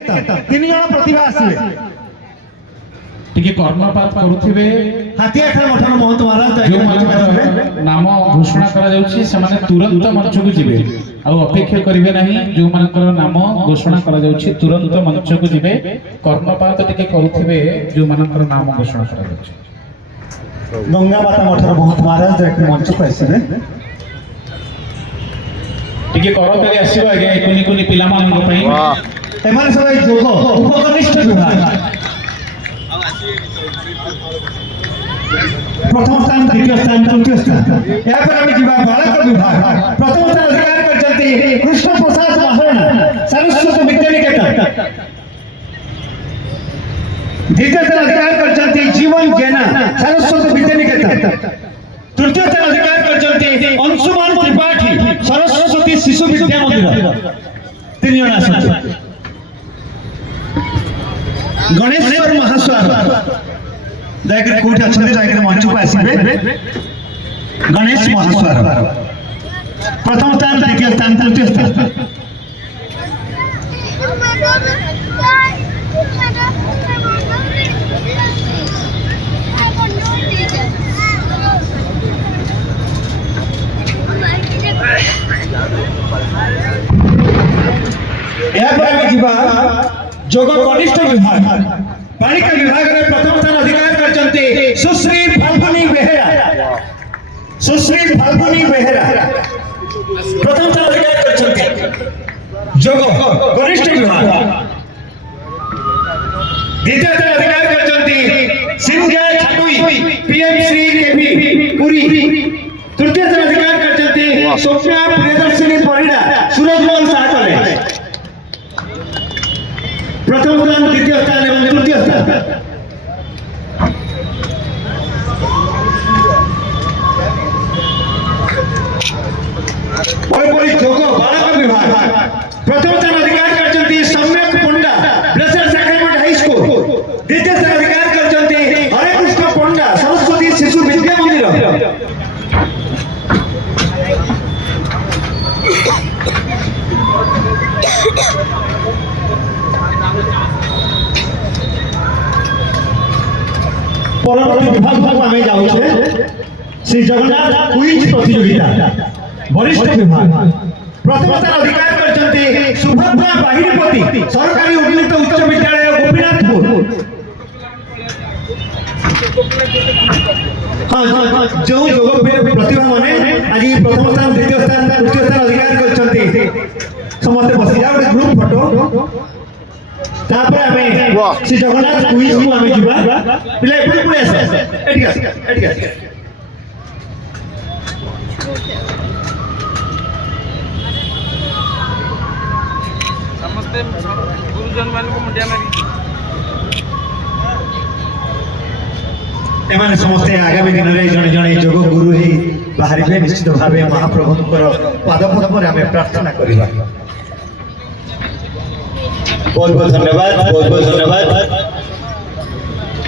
तीन जन प्रतिभा आसवे टिके कर्णपात करुथिबे हाथी आखर मठर महंत महाराज जो मानकर नाम घोषणा करा जाउछि सेमाने तुरंत मंच को जिबे आ अपेक्षा करिवे नाही जो मानकर नाम घोषणा करा जाउछि तुरंत मंच को जिबे कर्णपात टिके करुथिबे जो मानकर नाम घोषणा करा जाउछि गंगा माता मठर महंत महाराज मंच को आसवे टिके कर करी आसीबा आगे कोनी कोनी पिला मान पई एमाने सब जोग उपकनिष्ठ विभाग प्रथम स्थान द्वितीय स्थान तृतीय स्थान यहाँ पर आम जीवा बालक विभाग प्रथम स्थान अधिकार करते कृष्ण प्रसाद महाराणा सरस्वती विद्यानिकेतन द्वितीय स्थान अधिकार करते जीवन जेना सरस्वती विद्यानिकेतन तृतीय स्थान अधिकार करते अंशुमान त्रिपाठी सरस्वती शिशु विद्या मंदिर तीन जन आसते गणेश्वर महास्वार जाकर कोठी अच्छे जाकर मंच को आसवे गणेश महास्वार प्रथम स्थान द्वितीय स्थान तृतीय स्थान जोग कनिष्ठ विभाग बालिका विभाग में प्रथम स्थान अधिकार करते सुश्री फाल्गुनी बेहेरा सुश्री फाल्गुनी बेहेरा प्रथम स्थान अधिकार करते जोग कनिष्ठ विभाग द्वितीय स्थान अधिकार करते सिंजय छाटुई पीएम श्री केवी पुरी तृतीय स्थान अधिकार करते सोफिया प्रियदर्शिनी परिडा सूरजमल साहतले प्रथम स्थान द्वितीय स्थान एवं तृतीय स्थान जोग बालक विभाग प्रथम स्थान अधिकार करते सम्यक पंडा ब्लेसर सैक्रामेंट हाई स्कूल द्वितीय स्थान अधिकार करते हरे कृष्ण पंडा सरस्वती शिशु विद्या मंदिर परवर्ती विभाग को आम जाऊे श्री जगन्नाथ क्विज प्रतियोगिता वरिष्ठ विभाग प्रथम स्थान अधिकार करते सुभद्रा बाहिनीपति सरकारी उन्नीत उच्च विद्यालय गोपीनाथपुर हाँ जो योग प्रतिभा माने आज प्रथम स्थान द्वितीय स्थान तृतीय स्थान अधिकार करते समस्त बसी जा गोटे ग्रुप फोटो तापर हमें श्री जगन्नाथ क्विज को हमें जीवा पिले पुरी पुरी आसे एठी आसे समस्त गुरुजन मान को मुंडिया मारी एमाने समस्त आगामी दिन रे जने जने जोग गुरु ही बाहरिबे निश्चित भावे महाप्रभुଙ୍କର पादपद्म रे हमें प्रार्थना करिबा बहुत बहुत धन्यवाद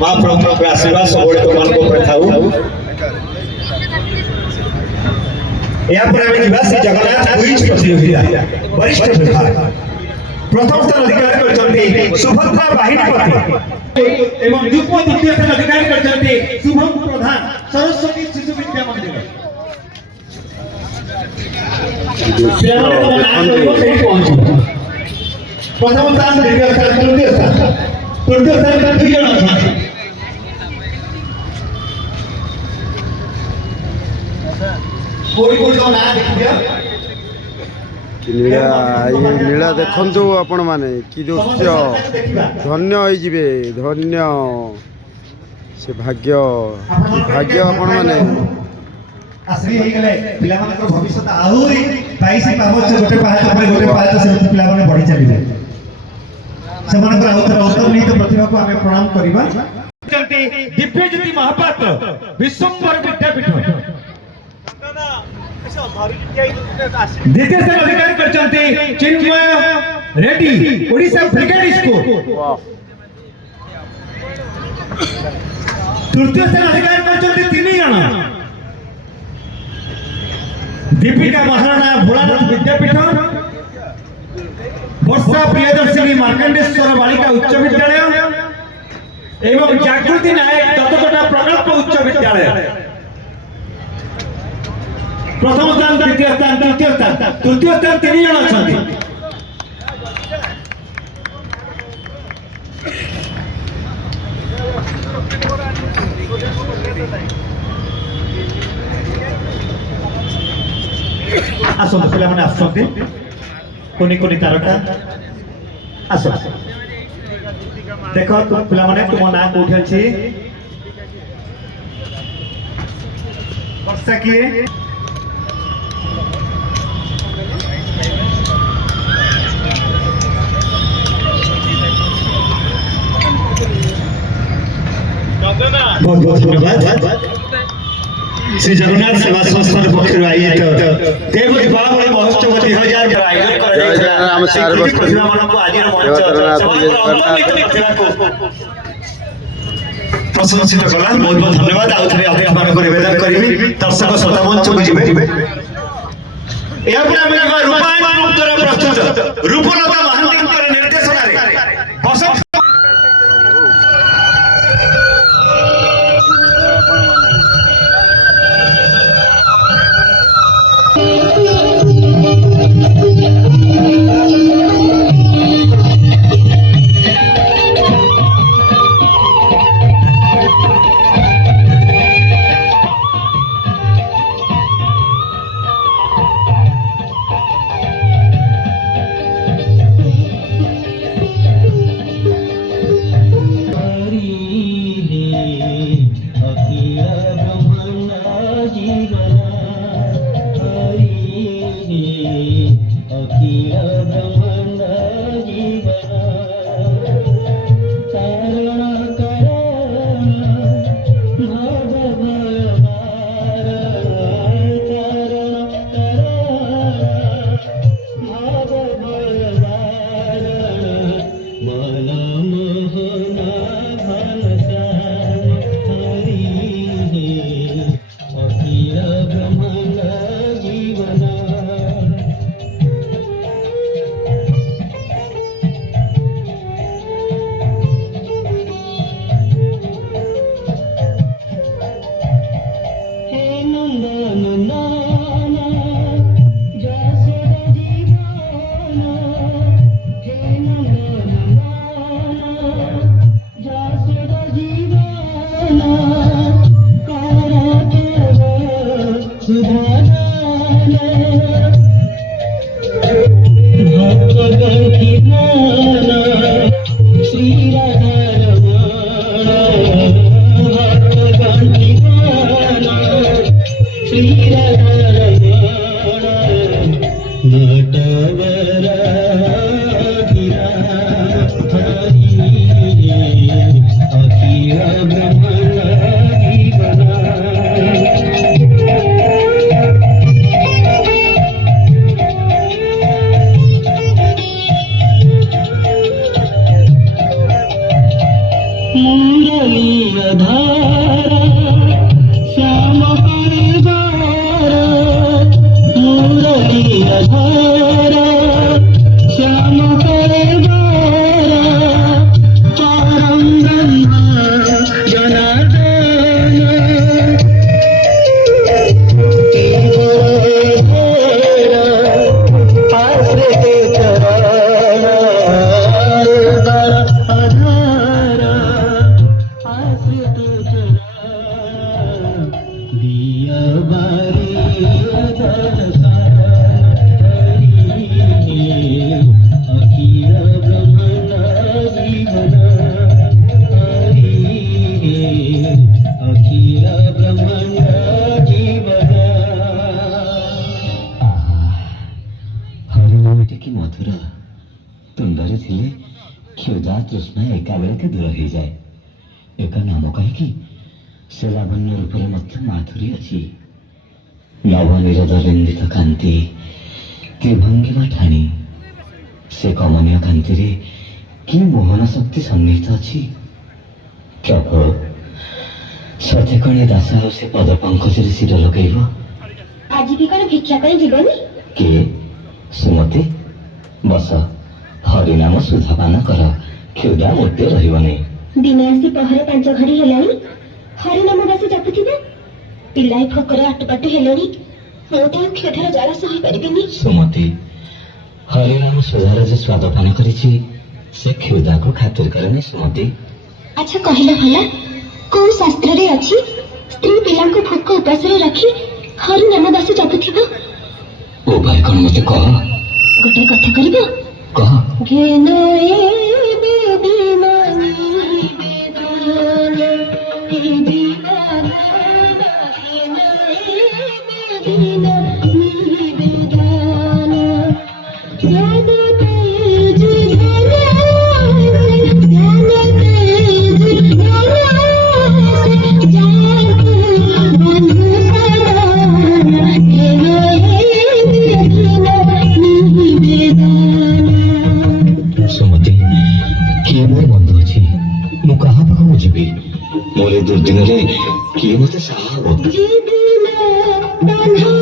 महाप्रभु का आशीर्वाद सबोले तो मन को प्रथाऊ यहाँ पर हमें जीवा श्री जगन्नाथ क्विज प्रतियोगिता वरिष्ठ विभाग प्रथम स्थान अधिकार करते सुभद्रा बाहिनीपति एवं युग्म द्वितीय स्थान अधिकार करते शुभम प्रधान सरस्वती शिशु विद्या मंदिर प्रथम स्थान द्वितीय स्थान तृतीय स्थान दुई जन अछंती कोई ना देखियो नीला देखु आपण माने कि दृश्य धन्य होइजिबे धन्य से भाग्य आपण माने आश्री हो गले पिला मानकर भविष्य आहुरी 22 पावच गोटे पाहाच से पिला माने बढ़ी चलिबे से मानकर अंतर्निहित प्रतिभा को हमें प्रणाम करिबा दिव्य ज्योति महापात्र विश्वंभर विद्यापीठ द्वितीय स्थान अधिकार करते चिन्मय रेड्डी ओडिशा ब्रिगेड स्कूल तृतीय स्थान अधिकार करते तीन जन दीपिका महाराणा भोलानाथ विद्यापीठ वर्षा प्रियदर्शिनी मार्कंडेश्वर এবং জাগৃতি নায়ক দত্তকোটা প্রকল্প উচ্চ বিদ্যালয় প্রথম স্থান দ্বিতীয় স্থান তৃতীয় স্থান তৃতীয় স্থান 3 জন অଛନ୍ତି আসନ୍ତୁ ପିଲାମାନେ ଆସୁଛନ୍ତି କୋନି କୋନି ତାରକା ଆସ ଦେଖ ପିଲାମାନେ ତୁମ ନାଁ କୋଉଠି ଅଛି ବର୍ଷା କିଏ बहुत बहुत धन्यवाद श्री जगन्नाथ सेवा संस्थान पक्षर आयोजित देव दीपावली महोत्सव 2000 आयोजन करा जायछला प्रतिभा मानको आज मंच प्रशंसित कला बहुत बहुत धन्यवाद आउ थरे अधिक मानको निवेदन करबी दर्शक श्रोता मंच को जिबे या पर हम जीवा रूपायन रूप द्वारा प्रस्तुत रूपलता महांतींकर निर्देशन रे बसंत तृष्णा एकाबेळके दूर हो जाए एक नाम कहीं से लावण्य रूपे माधुरी अच्छी नवनीरद रंजित कांति कि भंगिमा ठाणी से कमनीय कांति कि मोहन शक्ति सन्निहित अच्छी प्रभु सते कणे दास से पद पंकज शिर लगेब आज भी कौन भिक्षा कर जीवनी किए सुमति बस हरिनाम सुधापान कर क्षुदा मोटे रही ଦିନ ଆସି ପହରେ 5 ଘଡ଼ି ହେଲାଣି ହରିନାମ ଦାସ ଜପୁଥିବ। ପିଲାଏ ଭୋକରେ ଆଟୁପାଟୁ ହେଲେଣି। ମୁଁ ତ ଆଉ କ୍ଷୁଧାର ଜ୍ୱାଳା ସହିପାରିବିନି। ସୁମତି, ହରିନାମ ସୁଧାର ଯେ ସ୍ୱାଦ ପାନ କରିଛି ସେ କ୍ଷୁଧାକୁ ଖାତିର କରେନି ସୁମତି। ଆଚ୍ଛା କହିଲ ଭଲା, କୋଉ ଶାସ୍ତ୍ରରେ ଅଛି ସ୍ତ୍ରୀ ପିଲାଙ୍କୁ ଭୋକ ଉପାସରେ ରଖି ହରିନାମ ଦାସ ଜପୁଥିବ? ଉପାୟ କ'ଣ ମତେ କହ। ଗୋଟେ କଥା କରିବ? କହ। ଘେନ ଏ ବେଦିନା ନିବେଦନ, ଏ ଦିବାନା, ଘେନ ଏ ବେଦିନା ନିବେଦନ, ଜ୍ଞାନ ତେଜ ଜ୍ଞାନ ତେଜ ଜାତୁ ବନ୍ଧୁ ସଦାନ, ଘେନ ଏ ବେଦିନା ନିବେଦନ। ସୁମତି, କିଏ ମୋର ବନ୍ଧୁ ଅଛି? ମୁଁ କାହା ପାଖକୁ ଯିବି? ମୋର ଏ ଦୁର୍ଦିନରେ କିଏ ମତେ ସାହା ହବ? जिदिन बन्धा